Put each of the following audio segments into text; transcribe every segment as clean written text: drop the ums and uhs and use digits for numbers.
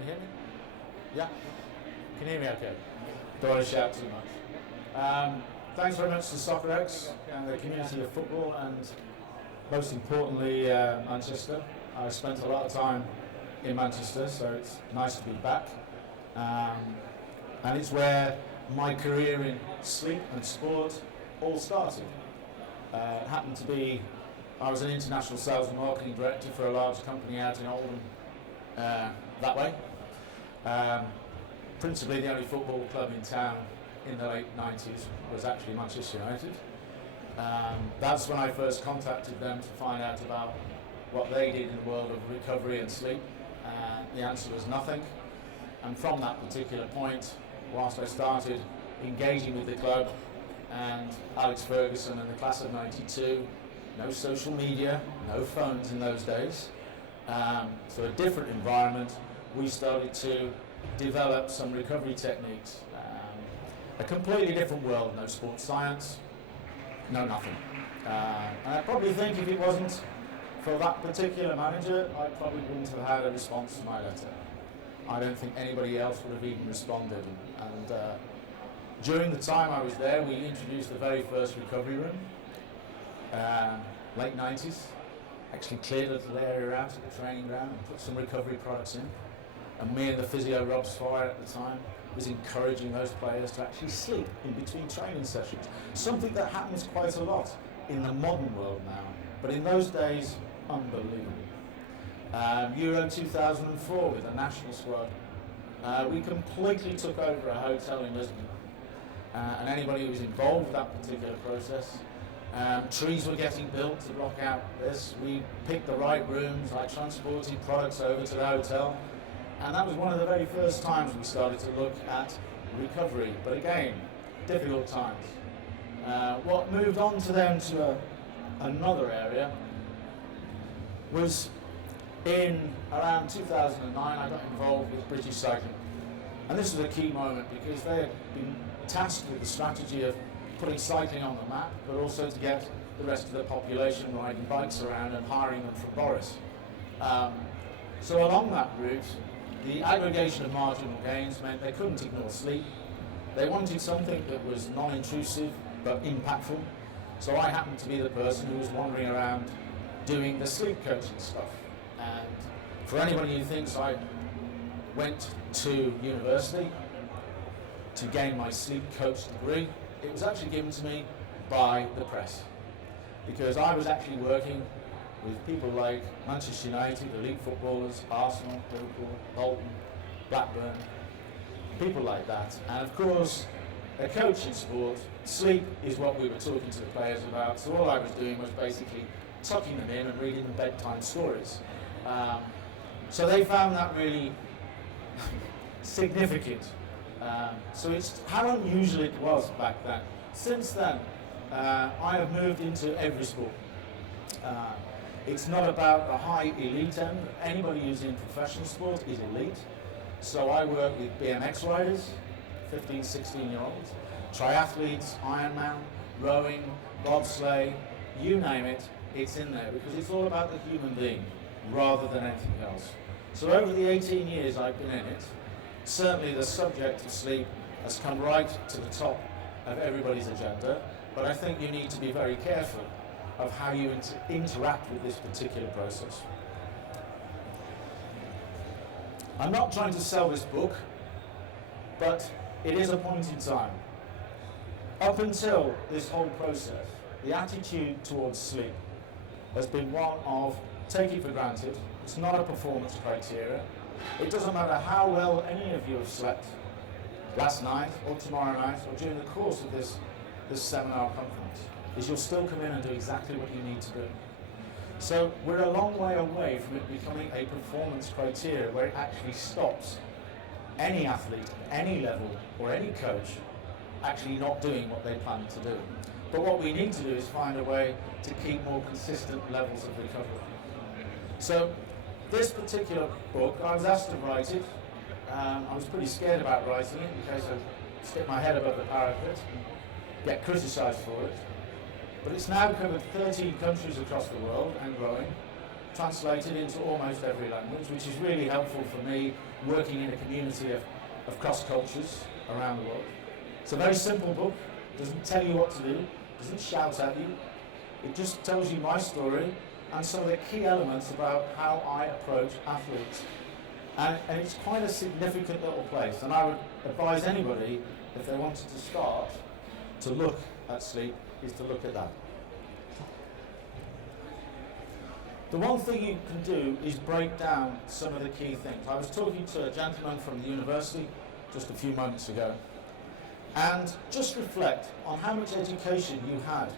Can you hear me? Yeah? Can you hear me okay? Don't want to shout too much. Thanks very much to Soccerex and the community of football, and most importantly Manchester. I spent a lot of time in Manchester, so it's nice to be back. And it's where my career in sleep and sport all started. It happened to be, I was an international sales and marketing director for a large company out in Oldham that way. Principally the only football club in town in the late 90s was actually Manchester United. That's when I first contacted them to find out about what they did in the world of recovery and sleep. The answer was nothing. And from that particular point, whilst I started engaging with the club and Alex Ferguson and the class of 92, no social media, no phones in those days, so a different environment, we started to develop some recovery techniques. A completely different world, no sports science, no nothing. And I probably think if it wasn't for that particular manager, I probably wouldn't have had a response to my letter. I don't think anybody else would have even responded. And during the time I was there, we introduced the very first recovery room, late 90s. Actually cleared a little area out at the training ground and put some recovery products in. And me and the physio Rob Swire at the time was encouraging those players to actually sleep in between training sessions. Something that happens quite a lot in the modern world now, but in those days, unbelievable. Euro 2004 with the national squad, we completely took over a hotel in Lisbon, and anybody who was involved with that particular process, trees were getting built to block out this. We picked the right rooms. I transported products over to the hotel, and that was one of the very first times we started to look at recovery. But again, difficult times. What moved on to them to another area was in around 2009, I got involved with British Cycling. And this was a key moment because they had been tasked with the strategy of putting cycling on the map, but also to get the rest of the population riding bikes around and hiring them from Boris. So along that route, the aggregation of marginal gains meant they couldn't ignore sleep. They wanted something that was non-intrusive but impactful. So I happened to be the person who was wandering around doing the sleep coaching stuff. And for anybody who thinks I went to university to gain my sleep coach degree, it was actually given to me by the press. Because I was actually working with people like Manchester United, elite footballers, Arsenal, Liverpool, Bolton, Blackburn, people like that. And of course, a coach in sport, sleep is what we were talking to the players about. So all I was doing was basically tucking them in and reading them bedtime stories. So they found that really significant. So it's how unusual it was back then. Since then, I have moved into every sport. It's not about a high elite end. Anybody who's in professional sport is elite. So I work with BMX riders, 15, 16-year-olds, triathletes, Ironman, rowing, bobsleigh, you name it, it's in there because it's all about the human being rather than anything else. So over the 18 years I've been in it, certainly the subject of sleep has come right to the top of everybody's agenda, but I think you need to be very careful of how you interact with this particular process. I'm not trying to sell this book, but it is a point in time. Up until this whole process, the attitude towards sleep has been one of take it for granted. It's not a performance criteria. It doesn't matter how well any of you have slept last night or tomorrow night or during the course of this seminar conference, is you'll still come in and do exactly what you need to do. So we're a long way away from it becoming a performance criteria where it actually stops any athlete, any level, or any coach actually not doing what they plan to do. But what we need to do is find a way to keep more consistent levels of recovery. So this particular book, I was asked to write it. I was pretty scared about writing it in case I stick my head above the parapet and get criticised for it. But it's now covered 13 countries across the world and growing, translated into almost every language, which is really helpful for me working in a community of cross cultures around the world. It's a very simple book, doesn't tell you what to do, doesn't shout at you, it just tells you my story and some of the key elements about how I approach athletes. And it's quite a significant little place, and I would advise anybody, if they wanted to start, to look at sleep, is to look at that. The one thing you can do is break down some of the key things. I was talking to a gentleman from the university just a few moments ago, and just reflect on how much education you had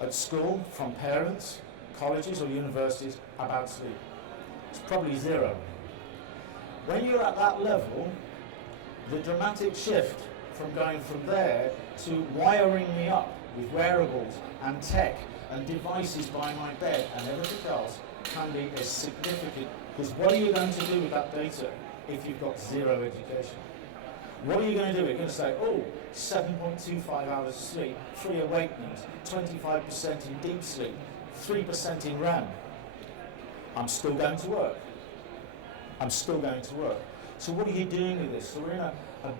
at school from parents, colleges or universities about sleep. It's probably zero. When you're at that level, the dramatic shift from going from there to wiring me up with wearables and tech and devices by my bed and everything else can be as significant. Because what are you going to do with that data if you've got zero education? What are you going to do? You're going to say, oh, 7.25 hours of sleep, 3 awakenings, 25% in deep sleep, 3% in REM. I'm still going to work. I'm still going to work. So what are you doing with this? So we're in a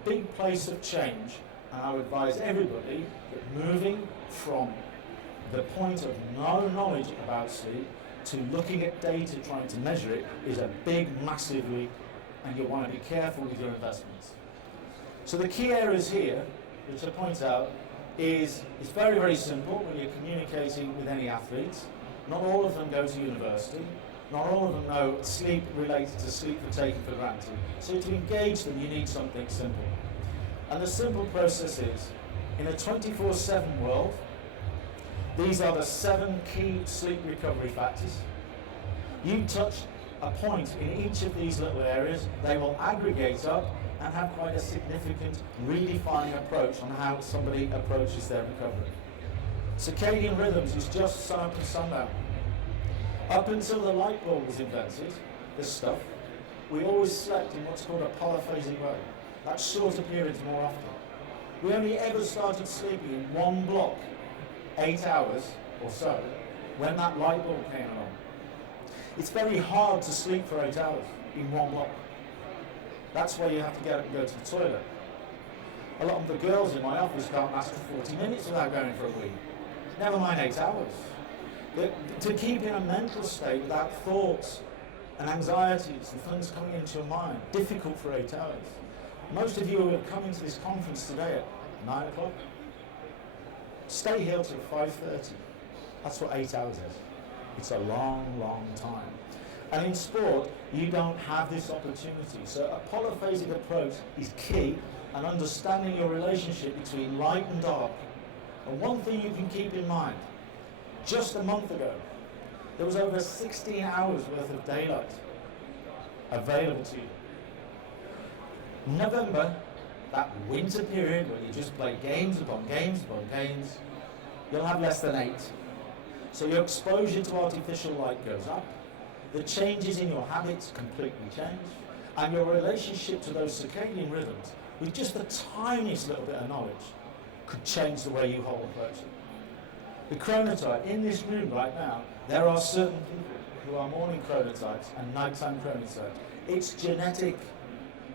big place of change, and I would advise everybody that moving from the point of no knowledge about sleep to looking at data, trying to measure it, is a big, massive leap, and you'll want to be careful with your investments. So the key areas here, which I point out, is it's very, very simple when you're communicating with any athletes. Not all of them go to university. Not all of them know sleep related to sleep for taken for granted. So to engage them, you need something simple. And the simple process is, in a 24/7 world, these are the 7 key sleep recovery factors. You touch a point in each of these little areas, they will aggregate up and have quite a significant redefining approach on how somebody approaches their recovery. Circadian rhythms is just sun up and sundown. Up until the light bulb was invented, this stuff, we always slept in what's called a polyphasic way. That's shorter periods more often. We only ever started sleeping in one block, 8 hours or so, when that light bulb came along. It's very hard to sleep for 8 hours in one block. That's why you have to get up and go to the toilet. A lot of the girls in my office can't last for 40 minutes without going for a wee. Never mind 8 hours. To keep in a mental state without thoughts and anxieties and things coming into your mind, difficult for 8 hours. Most of you who are coming to this conference today at 9 o'clock, stay here till 5:30. That's what 8 hours is. It's a long, long time. And in sport, you don't have this opportunity. So a polyphasic approach is key, and understanding your relationship between light and dark. And one thing you can keep in mind, just a month ago, there was over 16 hours worth of daylight available to you. November, that winter period where you just play games upon games upon games, you'll have less than 8. So your exposure to artificial light goes up, the changes in your habits completely change, and your relationship to those circadian rhythms, with just the tiniest little bit of knowledge, could change the way you hold approach it. The chronotype, in this room right now, there are certain people who are morning chronotypes and nighttime chronotypes. It's genetic,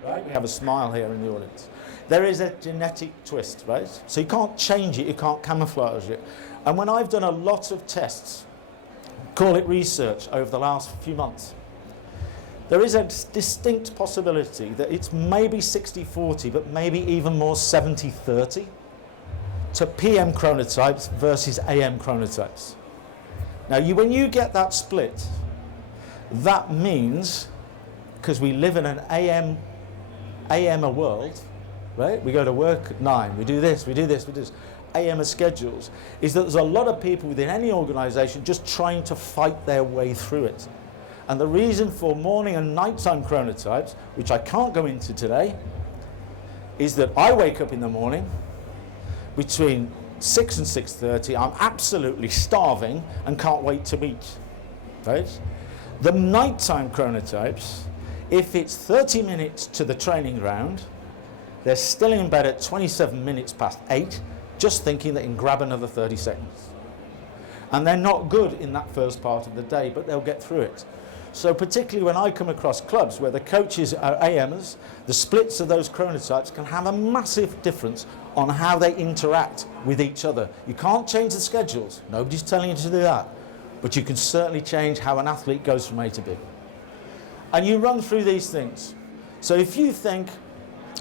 right? We have a smile here in the audience. There is a genetic twist, right? So you can't change it, you can't camouflage it. And when I've done a lot of tests, call it research, over the last few months, there is a distinct possibility that it's maybe 60-40, but maybe even more 70-30 to PM chronotypes versus AM chronotypes. Now, when you get that split, that means, because we live in an AM world, right? We go to work at 9, we do this, we do this, we do this. AM schedules, is that there's a lot of people within any organisation just trying to fight their way through it. And the reason for morning and nighttime chronotypes, which I can't go into today, is that I wake up in the morning between 6 and 6:30, I'm absolutely starving and can't wait to eat, right? The nighttime chronotypes, if it's 30 minutes to the training ground, they're still in bed at 27 minutes past 8, just thinking they can grab another 30 seconds. And they're not good in that first part of the day, but they'll get through it. So particularly when I come across clubs where the coaches are AMers, the splits of those chronotypes can have a massive difference on how they interact with each other. You can't change the schedules. Nobody's telling you to do that. But you can certainly change how an athlete goes from A to B. And you run through these things. So if you think,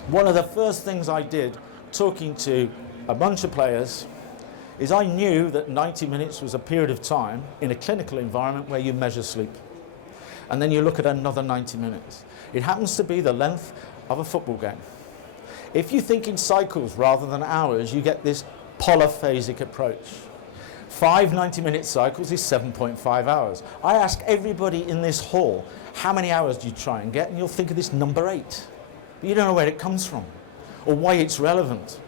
one of the first things I did talking to a bunch of players is I knew that 90 minutes was a period of time in a clinical environment where you measure sleep. And then you look at another 90 minutes. It happens to be the length of a football game. If you think in cycles rather than hours, you get this polyphasic approach. 5 90-minute cycles is 7.5 hours. I ask everybody in this hall, how many hours do you try and get? And you'll think of this number 8. But you don't know where it comes from or why it's relevant.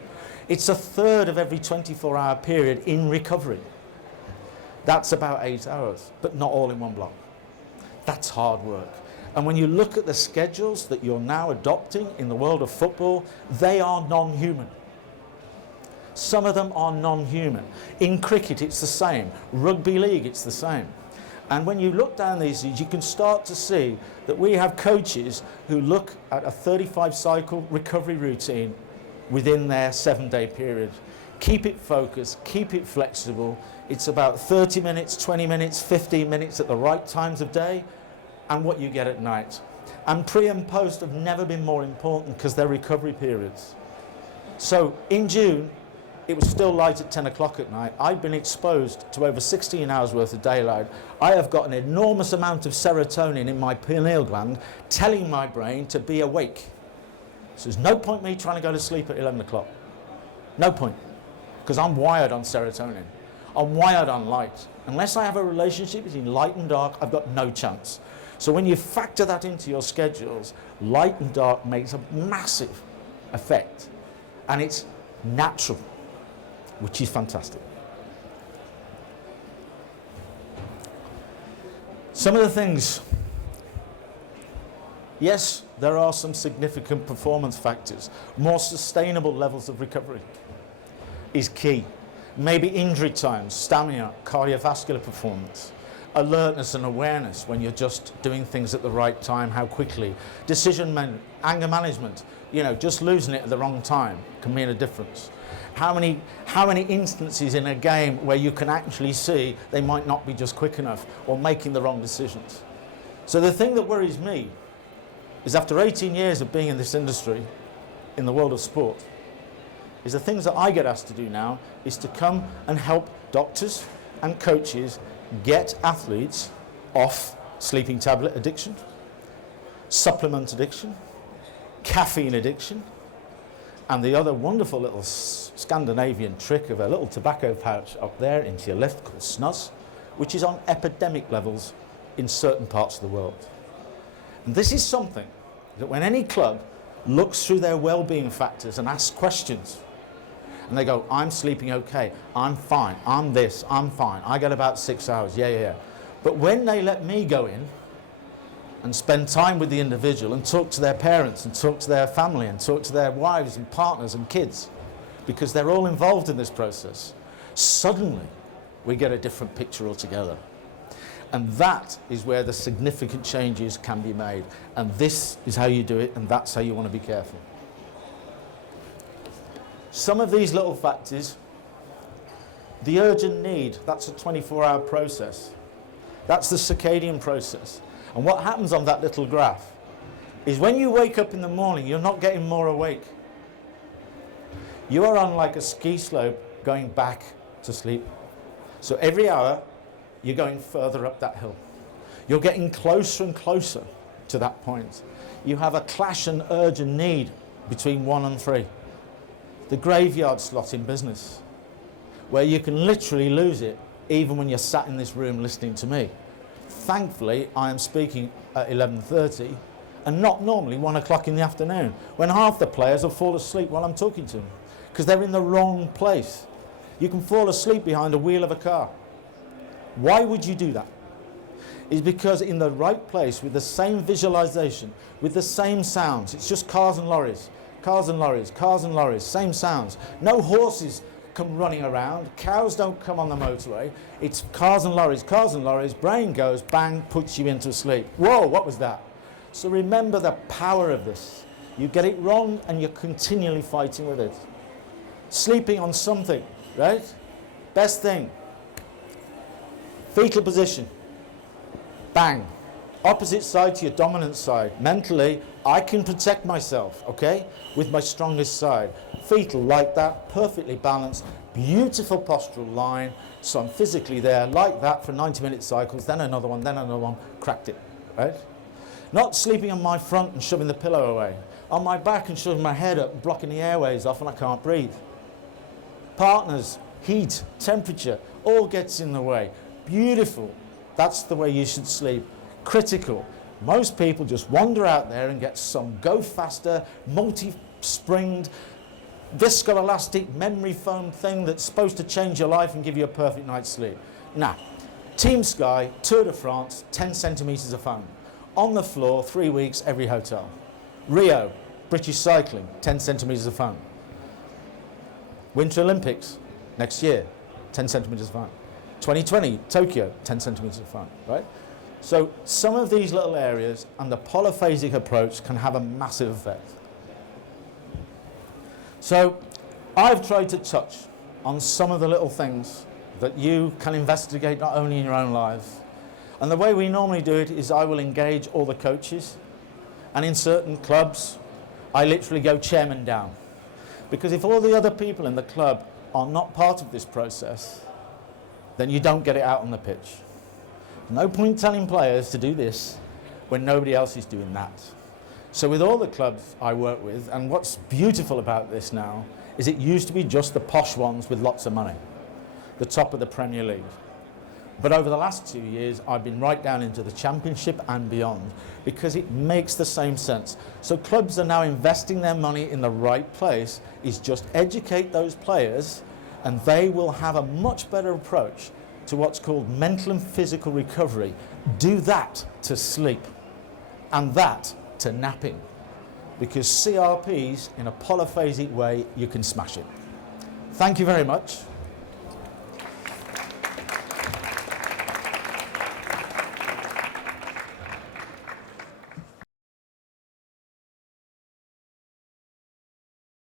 It's a third of every 24-hour period in recovery. That's about 8 hours, but not all in one block. That's hard work. And when you look at the schedules that you're now adopting in the world of football, they are non-human. Some of them are non-human. In cricket, it's the same. Rugby league, it's the same. And when you look down these, you can start to see that we have coaches who look at a 35-cycle recovery routine within their 7-day period. Keep it focused, keep it flexible. It's about 30 minutes, 20 minutes, 15 minutes at the right times of day, and what you get at night. And pre and post have never been more important because they're recovery periods. So in June, it was still light at 10 o'clock at night. I've been exposed to over 16 hours worth of daylight. I have got an enormous amount of serotonin in my pineal gland telling my brain to be awake. So there's no point me trying to go to sleep at 11 o'clock. No point. Because I'm wired on serotonin. I'm wired on light. Unless I have a relationship between light and dark, I've got no chance. So when you factor that into your schedules, light and dark makes a massive effect. And it's natural, which is fantastic. Some of the things, yes, there are some significant performance factors. More sustainable levels of recovery is key. Maybe injury times, stamina, cardiovascular performance, alertness and awareness when you're just doing things at the right time, how quickly, anger management, just losing it at the wrong time can mean a difference. How many instances in a game where you can actually see they might not be just quick enough or making the wrong decisions. So the thing that worries me is after 18 years of being in this industry, in the world of sport, is the things that I get asked to do now is to come and help doctors and coaches get athletes off sleeping tablet addiction, supplement addiction, caffeine addiction, and the other wonderful little Scandinavian trick of a little tobacco pouch up there into your left called snus, which is on epidemic levels in certain parts of the world. And this is something that when any club looks through their well-being factors and asks questions, and they go, I'm sleeping okay, I'm fine, I'm this, I'm fine, I get about 6 hours, yeah. But when they let me go in and spend time with the individual and talk to their parents and talk to their family and talk to their wives and partners and kids, because they're all involved in this process, suddenly we get a different picture altogether. And that is where the significant changes can be made. And this is how you do it, and that's how you want to be careful. Some of these little factors, the urgent need, that's a 24-hour process. That's the circadian process. And what happens on that little graph is when you wake up in the morning, you're not getting more awake. You are on like a ski slope going back to sleep. So every hour, you're going further up that hill. You're getting closer and closer to that point. You have a clash and urge and need between 1 and 3. The graveyard slot in business, where you can literally lose it even when you're sat in this room listening to me. Thankfully, I am speaking at 11:30 and not normally 1 o'clock in the afternoon, when half the players will fall asleep while I'm talking to them, because they're in the wrong place. You can fall asleep behind a wheel of a car. Why would you do that? It's because in the right place, with the same visualization, with the same sounds, it's just cars and lorries, cars and lorries, cars and lorries, same sounds. No horses come running around. Cows don't come on the motorway. It's cars and lorries, brain goes, bang, puts you into sleep. Whoa, what was that? So remember the power of this. You get it wrong and you're continually fighting with it. Sleeping on something, right? Best thing. Fetal position. Bang. Opposite side to your dominant side. Mentally, I can protect myself, okay, with my strongest side. Fetal like that, perfectly balanced, beautiful postural line. So I'm physically there like that for 90-minute cycles, then another one, cracked it, right? Not sleeping on my front and shoving the pillow away. On my back and shoving my head up, blocking the airways off and I can't breathe. Partners, heat, temperature, all gets in the way. Beautiful. That's the way you should sleep. Critical. Most people just wander out there and get some go faster, multi-springed, viscoelastic memory foam thing that's supposed to change your life and give you a perfect night's sleep. Nah. Team Sky, Tour de France, 10 centimetres of foam. On the floor, 3 weeks, every hotel. Rio, British cycling, 10 centimetres of foam. Winter Olympics, next year, 10 centimetres of foam. 2020, Tokyo, 10 centimetres of foam, right? So some of these little areas and the polyphasic approach can have a massive effect. So I've tried to touch on some of the little things that you can investigate not only in your own lives. And the way we normally do it is I will engage all the coaches, and in certain clubs I literally go chairman down. Because if all the other people in the club are not part of this process, then you don't get it out on the pitch. No point telling players to do this when nobody else is doing that. So with all the clubs I work with, and what's beautiful about this now is it used to be just the posh ones with lots of money, the top of the Premier League. But over the last 2 years, I've been right down into the Championship and beyond because it makes the same sense. So clubs are now investing their money in the right place, is just educate those players and they will have a much better approach to what's called mental and physical recovery. Do that to sleep and that to napping, because CRPs in a polyphasic way, you can smash it. Thank you very much.